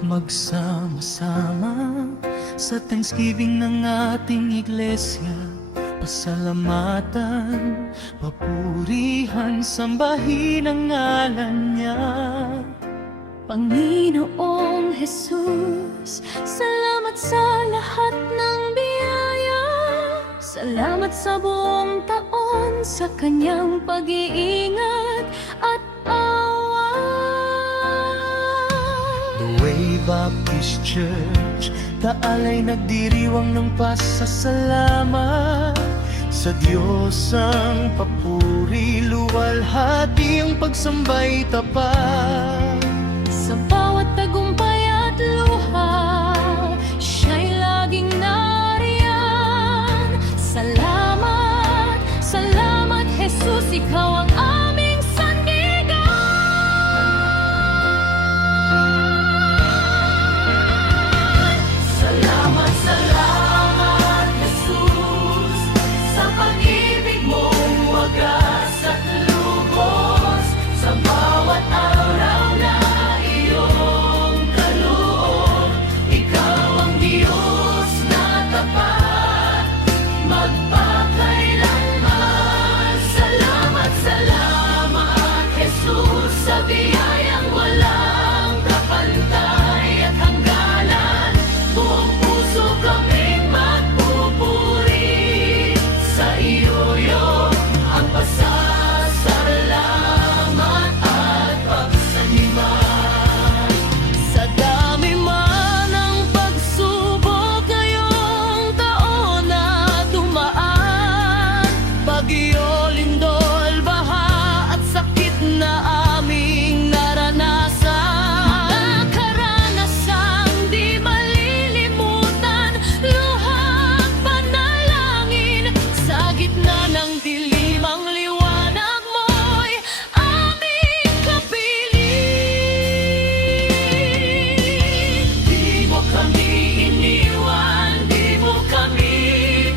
Magsama-sama sa Thanksgiving ng ating iglesia, pasalamatan, papurihan, sambahin ang ngalan niya. Panginoong Jesus, salamat sa lahat ng biyaya. Salamat sa buong taon, sa kanyang pag-iingat at awa. The Way Baptist Church, taalay nagdiriwang ng pasasalamat. Sa Diyos ang papuri, luwalhati ang pagsambay tapat. Sa bawat tagumpay at luha, siya'y laging nariyan. Salamat, salamat Jesus, ikaw ang aming sandigan. Salamat, salamat Jesus, sa pag-ibig mong wagas at lubos. Sa bawat araw na iyong kaloob, ikaw ang Diyos na tapat, magpakailanman. Salamat, salamat Jesus, sa biyayang walang kapantay at hangganan. Buong puso kaming magpupuri sa iyo, ang pasasalamat at pagsaniman. Sa dami man ang pagsubok ngayong taon na dumaan, bagyo, lindol, baha at sakit na aming naranasan. Mga karanasang di malilimutan, luhang panalangin. Sa gitna ng dilim ang liwanag mo'y aming kapiling. Di mo kami iniwan, di mo kami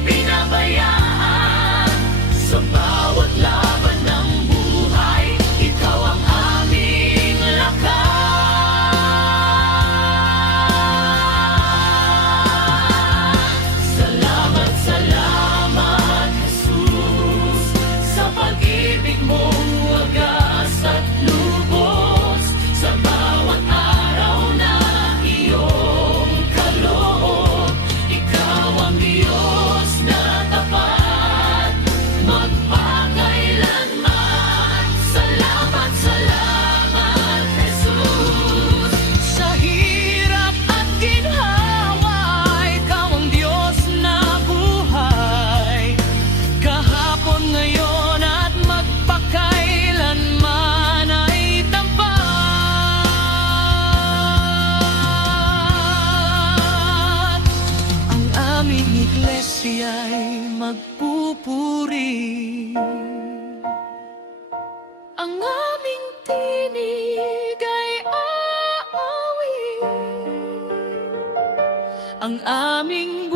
pinabayaan. Sa bawat laban ng buhay, ikaw ang aming lakas. Salamat, salamat Jesus, sa pag-ibig mong wagas at lubos. Sa bawat araw na iyong kaloob, ikaw ang Diyos na tapat, magpakailanman. Salamat, salamat Jesus, sa hirap at ginhawa, ikaw ang Diyos na buhay. Kahapon, ngayon at magpakailanman ay tapat. Ang aming iglesia ay magpupuri, ang aming tinig ay aawit, ang aming